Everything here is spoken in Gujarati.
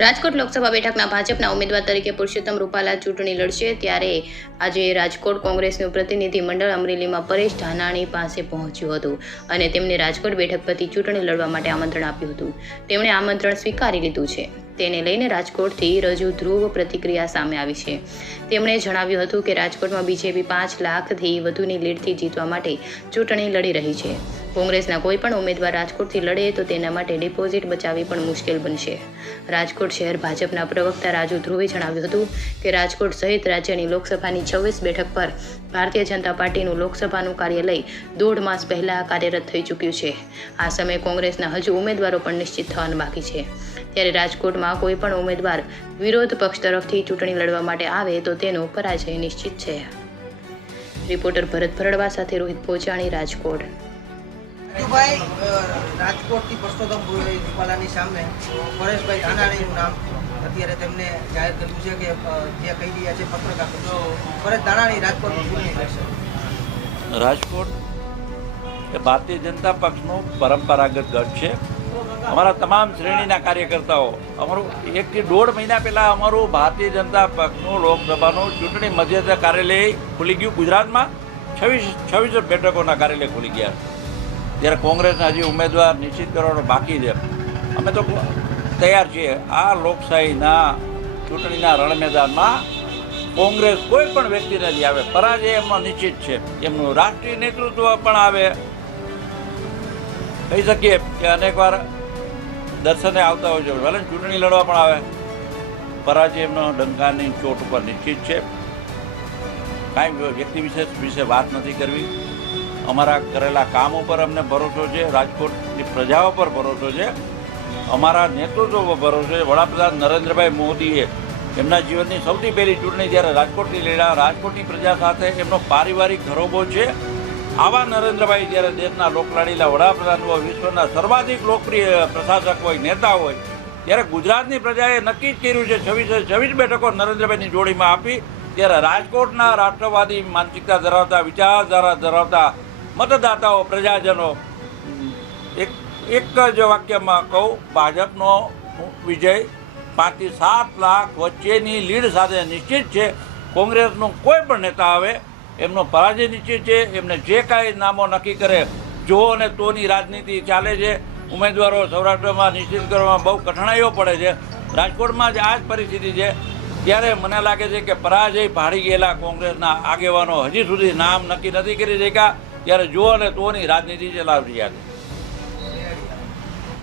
રાજકોટ લોકસભા બેઠકના ભાજપના ઉમેદવાર તરીકે પુરુષોત્તમ રૂપાલા ચૂંટણી લડશે ત્યારે આજે રાજકોટ કોંગ્રેસનું પ્રતિનિધિ મંડળ અમરેલીમાં પરેશ ધાનાણી પાસે પહોંચ્યું હતું અને તેમને રાજકોટ બેઠક પરથી ચૂંટણી લડવા માટે આમંત્રણ આપ્યું હતું. તેમણે આમંત્રણ સ્વીકારી લીધું છે. તેને લઈને રાજકોટથી રજૂ ધ્રુવ પ્રતિક્રિયા સામે આવી છે. તેમણે જણાવ્યું હતું કે રાજકોટમાં બીજેપી 5 લાખથી વધુની લીડથી જીતવા માટે ચૂંટણી લડી રહી છે. કોંગ્રેસના કોઈ પણ ઉમેદવાર રાજકોટથી લડે તો તેના માટે ડિપોઝિટ બચાવવી પણ મુશ્કેલ બનશે. રાજકોટ શહેર ભાજપના પ્રવક્તા રાજુ ધ્રુવે જણાવ્યું હતું કે રાજકોટ સહિત રાજ્યની લોકસભાની 26 બેઠક પર ભારતીય જનતા પાર્ટીનું લોકસભાનું કાર્યાલય 1.5 માસ પહેલા કાર્યરત થઈ ચૂક્યું છે. આ સમયે કોંગ્રેસના હજુ ઉમેદવારો પણ નિશ્ચિત થવાના બાકી છે. ત્યારે રાજકોટમાં કોઈ પણ ઉમેદવાર વિરોધ પક્ષ તરફથી ચૂંટણી લડવા માટે આવે તો તેનો પરાજય નિશ્ચિત છે. રિપોર્ટર ભરત ભરડવા સાથે રોહિત પોચાણી, રાજકોટ. રાજકોટથી પુરુષોત્તમ રૂપાલાની સામે પરેશભાઈ ધાનાણીનું નામ અત્યારે તેમને જાહેર કર્યું છે કે જે કહી રહ્યા છે પત્રકાર પરેશ ધાનાણી રાજકોટમાં ચૂંટણી લડશે. રાજકોટ એ ભારતીય જનતા પક્ષનું પરંપરાગત ગઢ છે. અમારા તમામ શ્રેણીના કાર્યકર્તાઓ અમારું 1 થી 1.5 મહિના પહેલાં અમારું ભારતીય જનતા પક્ષનું લોકસભાનું ચૂંટણી મધ્યસ્થ કાર્યાલય ખુલી ગયું. ગુજરાતમાં 26 બેઠકોના કાર્યાલય ખુલી ગયા. જ્યારે કોંગ્રેસના હજી ઉમેદવાર નિશ્ચિત કરવાનો બાકી છે. અમે તો તૈયાર છીએ. આ લોકશાહીના ચૂંટણીના રણ મેદાનમાં કોંગ્રેસ કોઈ પણ વ્યક્તિને લઈ આવે, પરાજય એમનો નિશ્ચિત છે. એમનું રાષ્ટ્રીય નેતૃત્વ પણ આવે. કહી શકીએ કે અનેકવાર દર્શને આવતા હોય છે, ભલે ચૂંટણી લડવા પણ આવે. પરાજય એમનો ડંકાની ચોટ ઉપર નિશ્ચિત છે. કાંઈ વ્યક્તિ વિશે વાત નથી કરવી. અમારા કરેલા કામ ઉપર અમને ભરોસો છે. રાજકોટની પ્રજાઓ પર ભરોસો છે. અમારા નેતૃત્વ પર ભરોસો છે. વડાપ્રધાન નરેન્દ્રભાઈ મોદીએ એમના જીવનની સૌથી પહેલી ચૂંટણી જ્યારે રાજકોટની લડ્યા, રાજકોટની પ્રજા સાથે એમનો પારિવારિક ઘરોબો છે. આવા નરેન્દ્રભાઈ જ્યારે દેશના લોકલાડીલા વડાપ્રધાન હોય, વિશ્વના સર્વાધિક લોકપ્રિય પ્રશાસક હોય, નેતા હોય, ત્યારે ગુજરાતની પ્રજાએ નક્કી જ કર્યું છે 26 બેઠકો નરેન્દ્રભાઈની જોડીમાં આપી. ત્યારે રાજકોટના રાષ્ટ્રવાદી માનસિકતા ધરાવતા, વિચારધારા ધરાવતા મતદાતાઓ, પ્રજાજનો એક જ વાક્યમાં કહું, ભાજપનો વિજય 5 થી 7 લાખ વચ્ચેની લીડ સાથે નિશ્ચિત છે. કોંગ્રેસનું કોઈ પણ નેતા આવે એમનો પરાજય નિશ્ચિત છે. એમને જે કાંઈ નામો નક્કી કરે, જો અને તોની રાજનીતિ ચાલે છે. ઉમેદવારો સૌરાષ્ટ્રમાં નિશ્ચિત કરવામાં બહુ કઠણાઈઓ પડે છે. રાજકોટમાં જ આ જ પરિસ્થિતિ છે. ત્યારે મને લાગે છે કે પરાજય ભાળી ગયેલા કોંગ્રેસના આગેવાનો હજી સુધી નામ નક્કી નથી કરી શક્યા. ત્યારે જો અને તોની રાજનીતિ ચલાવી રહ્યા છે.